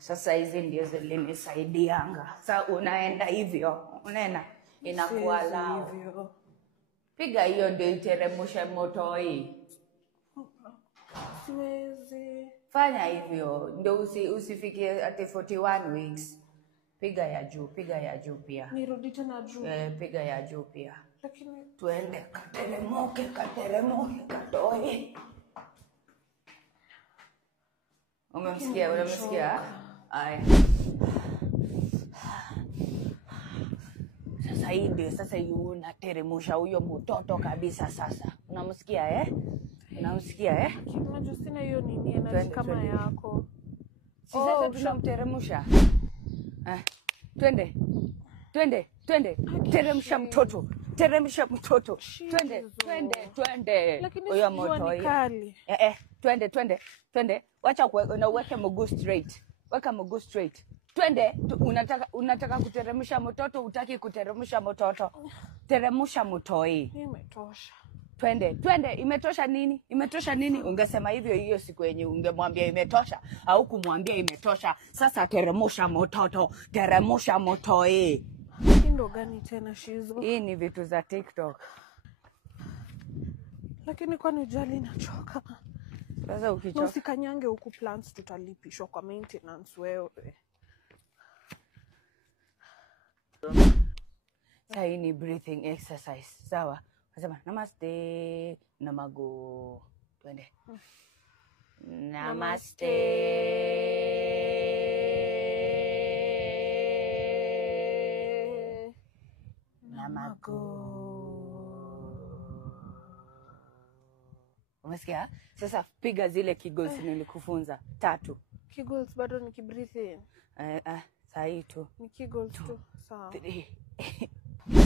Sasa hizi ndio zilinisaidianga. Sasa unaenda hivyo, unaenda inakuwa lao. Piga hiyo ndio iteremushe moto hii. Siwezi. Fanya hivyo ndio usifikie ati 41 weeks. Piga ya juu pia. Nirudi tena juu. Piga ya juu pia. Lakini tuende kateremuke katoe. Umemsikia? Aya. Sasa hii unateremusha huyo mtoto kabisa sasa. Unamsikia Unamsikia Unajua sina hiyo nini energy kama yako. Sasa tunamteremusha. Twende. Teremsha mtoto. Twende. Huyo moto hii. Twende. Wacha uweke mguu straight. Weka mguu straight. Twende, unataka kuteremsha mtoto, utaki kuteremsha mtoto. Teremsha mtoi. Imetosha. Twende. Imetosha nini? Ungesema hivyo hiyo siku yenye ungemwambia imetosha au kumwambia imetosha. Sasa teremsha mtoto, teremsha mtoi. Ndo gani tena Shizo? Hii ni vitu za TikTok. Lakini kwani ujali nachoka? Sasa ukichoka usikanyange huku plants tutalipishwa kwa maintenance wewe. Sasa hii ni breathing exercise. Sawa? Nasema namaste, namago. Twende. Namaste. Namago. Umesikia? Sasa piga zile kegels nilikufunza 3. Kegels bado ni breathe in. Saa hii tu. Ni kegels tu. Sawa.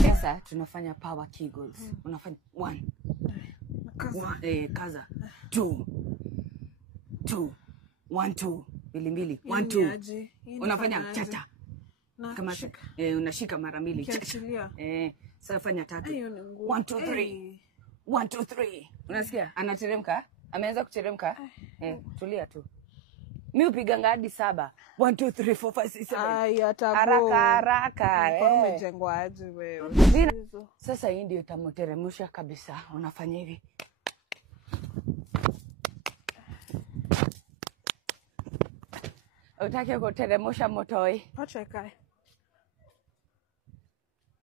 Sasa tunafanya power kegels. Unafanya 1. Kaza. 2. 1 2. Mbili. 1 2. Unafanya chata. Kama unashika mara mbili. Sasa fanya 3. 1 2 3. 1 2 3. Unasikia? Anateremka? Ameanza kuteremka? Tulia tu. Mimi upiganga hadi 7. 1 2 3 4 5 6 7. Haraka. Kwa umejengwa aje wewe? Sasa hii ndio itamuteremsha kabisa. Unafanya hivi. Utaki kuteremsha motoi. Acha ikae.